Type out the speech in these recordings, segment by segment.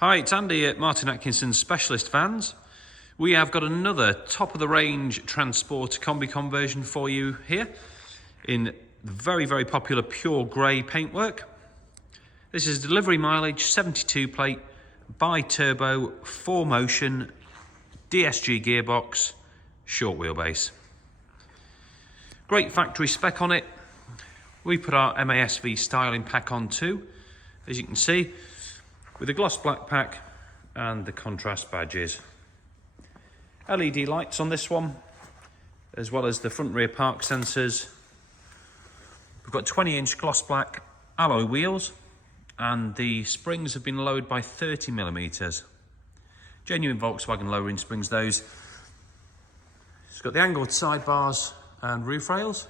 Hi, it's Andy at Martin Atkinson's Specialist Vans. We have got another top-of-the-range Transporter Kombi conversion for you here in the very popular pure grey paintwork. This is delivery mileage 72 plate, bi-turbo, 4Motion, DSG gearbox, short wheelbase. Great factory spec on it. We put our MASV styling pack on too, as you can see, with a gloss black pack and the contrast badges. LED lights on this one, as well as the front rear park sensors. We've got 20-inch gloss black alloy wheels, and the springs have been lowered by 30mm. Genuine Volkswagen lowering springs, those. It's got the angled sidebars and roof rails.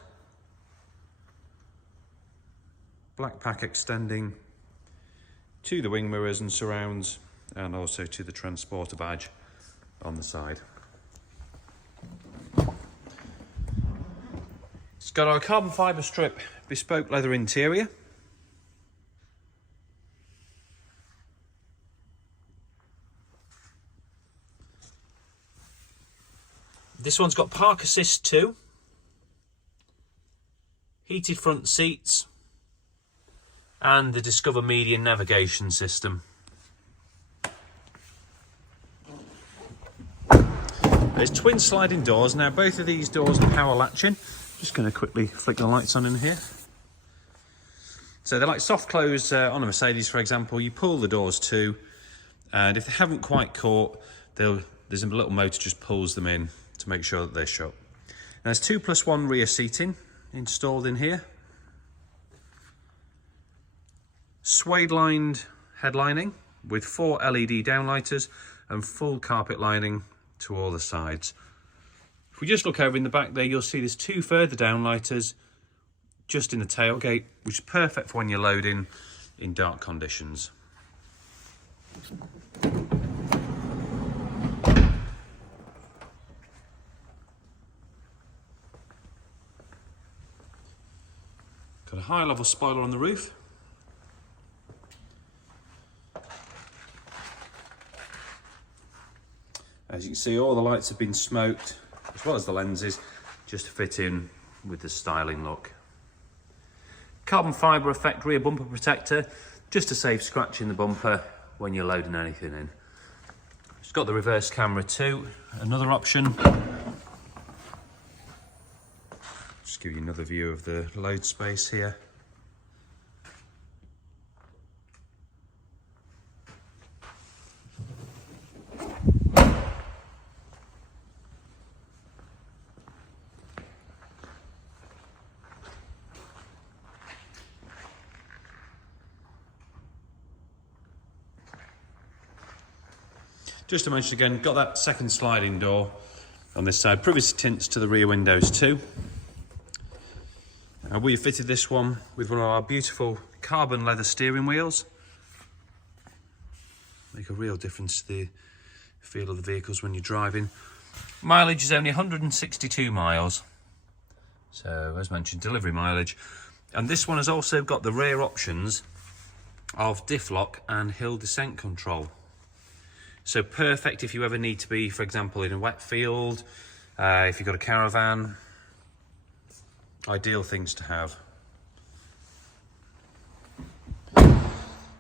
Black pack extending to the wing mirrors and surrounds, and also to the transporter badge on the side. It's got our carbon fibre strip bespoke leather interior. This one's got park assist too, heated front seats, and the Discover Media navigation system. There's twin sliding doors. Now both of these doors are power latching. Just going to quickly flick the lights on in here. So they're like soft close on a Mercedes, for example. You pull the doors to, and if they haven't quite caught, there's a little motor just pulls them in to make sure that they're shut. Now there's 2+1 rear seating installed in here. Suede lined headlining with 4 LED downlighters and full carpet lining to all the sides. If we just look over in the back there, you'll see there's 2 further downlighters just in the tailgate, which is perfect for when you're loading in dark conditions. Got a high level spoiler on the roof. As you can see, all the lights have been smoked, as well as the lenses, just to fit in with the styling look. Carbon fibre effect rear bumper protector, just to save scratching the bumper when you're loading anything in. It's got the reverse camera too, another option. Just give you another view of the load space here. Just to mention again, got that second sliding door on this side. Privacy tints to the rear windows too. We fitted this one with one of our beautiful carbon leather steering wheels. Make a real difference to the feel of the vehicles when you're driving. Mileage is only 162 miles. So as mentioned, delivery mileage. And this one has also got the rear options of diff lock and hill descent control. So perfect if you ever need to be, for example, in a wet field, if you've got a caravan. Ideal things to have.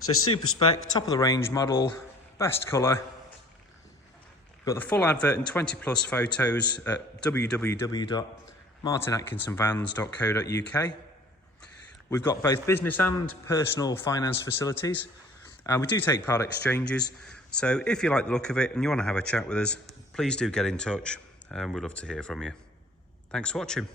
So super spec, top of the range model, best colour. We've got the full advert and 20+ photos at www.martinatkinsonvans.co.uk. We've got both business and personal finance facilities, and we do take part exchanges. So if you like the look of it and you want to have a chat with us, please do get in touch, and we'd love to hear from you. Thanks for watching.